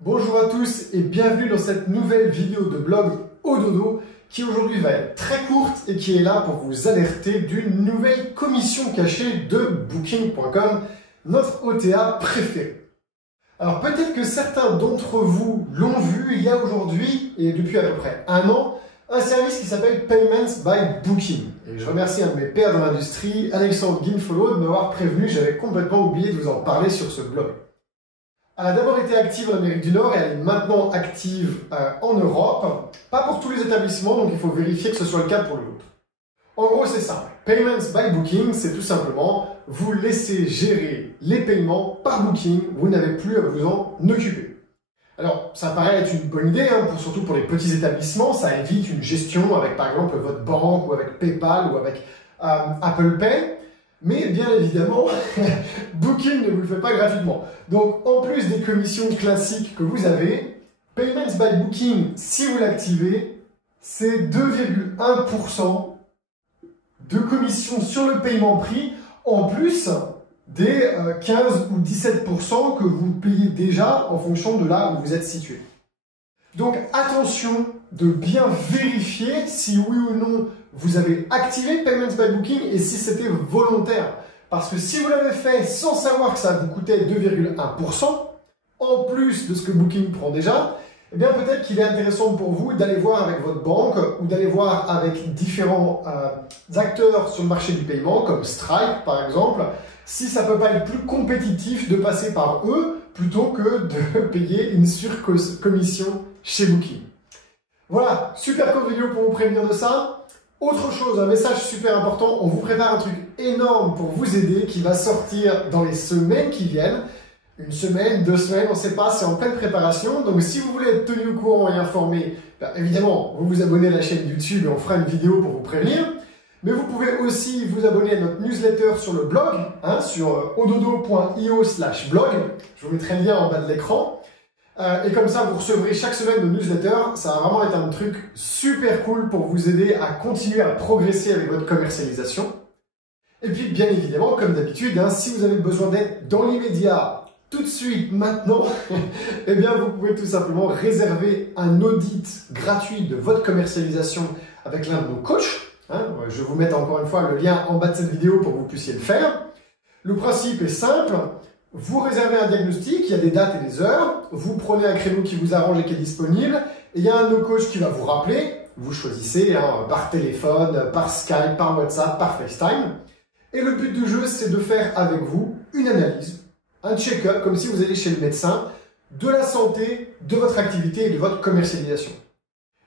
Bonjour à tous et bienvenue dans cette nouvelle vidéo de blog au dodo qui aujourd'hui va être très courte et qui est là pour vous alerter d'une nouvelle commission cachée de Booking.com, notre OTA préféré. Alors peut-être que certains d'entre vous l'ont vu il y a aujourd'hui et depuis à peu près un an, un service qui s'appelle Payments by Booking. Et je remercie un de mes pairs dans l'industrie, Alexandre Guinfollow, de m'avoir prévenu, j'avais complètement oublié de vous en parler sur ce blog. Elle a d'abord été active en Amérique du Nord et elle est maintenant active en Europe. Pas pour tous les établissements, donc il faut vérifier que ce soit le cas pour l'autre. En gros, c'est simple. Payments by Booking, c'est tout simplement vous laissez gérer les paiements par Booking, vous n'avez plus à vous en occuper. Alors, ça paraît être une bonne idée, surtout pour les petits établissements, ça évite une gestion avec par exemple votre banque ou avec PayPal ou avec Apple Pay. Mais bien évidemment, Booking ne vous le fait pas gratuitement. Donc, en plus des commissions classiques que vous avez, Payments by Booking, si vous l'activez, c'est 2,1% de commission sur le paiement pris, en plus des 15 ou 17% que vous payez déjà en fonction de là où vous êtes situé. Donc, attention de bien vérifier si oui ou non vous avez activé Payments by Booking et si c'était volontaire. Parce que si vous l'avez fait sans savoir que ça vous coûtait 2,1%, en plus de ce que Booking prend déjà, eh bien peut-être qu'il est intéressant pour vous d'aller voir avec votre banque ou d'aller voir avec différents acteurs sur le marché du paiement, comme Stripe par exemple, si ça peut pas être plus compétitif de passer par eux plutôt que de payer une surcommission chez Booking. Voilà, super courte vidéo pour vous prévenir de ça. Autre chose, un message super important, on vous prépare un truc énorme pour vous aider qui va sortir dans les semaines qui viennent. Une semaine, 2 semaines, on ne sait pas, c'est en pleine préparation. Donc si vous voulez être tenu au courant et informé, évidemment, vous vous abonnez à la chaîne YouTube et on fera une vidéo pour vous prévenir. Mais vous pouvez aussi vous abonner à notre newsletter sur le blog, sur ododo.io/blog. Je vous mettrai le lien en bas de l'écran. Et comme ça, vous recevrez chaque semaine nos newsletters. Ça va vraiment être un truc super cool pour vous aider à continuer à progresser avec votre commercialisation. Et puis, bien évidemment, comme d'habitude, si vous avez besoin d'aide dans l'immédiat, tout de suite, maintenant, eh bien, vous pouvez tout simplement réserver un audit gratuit de votre commercialisation avec l'un de nos coachs. Je vais vous mettre encore une fois le lien en bas de cette vidéo pour que vous puissiez le faire. Le principe est simple. Vous réservez un diagnostic, il y a des dates et des heures, vous prenez un créneau qui vous arrange et qui est disponible, et il y a un de nos coachs qui va vous rappeler, vous choisissez par téléphone, par Skype, par WhatsApp, par FaceTime, et le but du jeu c'est de faire avec vous une analyse, un check-up, comme si vous alliez chez le médecin, de la santé, de votre activité et de votre commercialisation.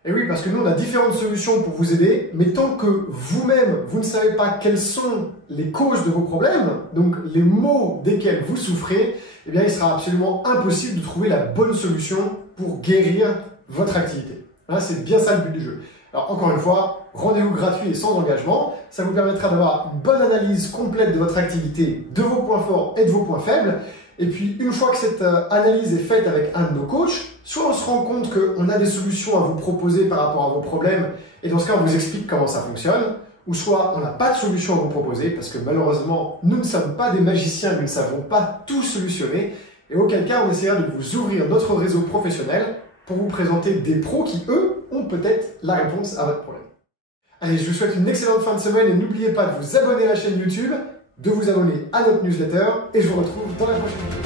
Et oui, parce que nous, on a différentes solutions pour vous aider, mais tant que vous-même, vous ne savez pas quelles sont les causes de vos problèmes, donc les maux desquels vous souffrez, eh bien, il sera absolument impossible de trouver la bonne solution pour guérir votre activité. C'est bien ça le but du jeu. Alors, encore une fois, rendez-vous gratuit et sans engagement. Ça vous permettra d'avoir une bonne analyse complète de votre activité, de vos points forts et de vos points faibles. Et puis, une fois que cette analyse est faite avec un de nos coachs, soit on se rend compte qu'on a des solutions à vous proposer par rapport à vos problèmes, et dans ce cas, on vous explique comment ça fonctionne, ou soit on n'a pas de solution à vous proposer, parce que malheureusement, nous ne sommes pas des magiciens, nous ne savons pas tout solutionner, et auquel cas, on essaiera de vous ouvrir notre réseau professionnel pour vous présenter des pros qui, eux, ont peut-être la réponse à votre problème. Allez, je vous souhaite une excellente fin de semaine, et n'oubliez pas de vous abonner à la chaîne YouTube, de vous abonner à notre newsletter et je vous retrouve dans la prochaine vidéo.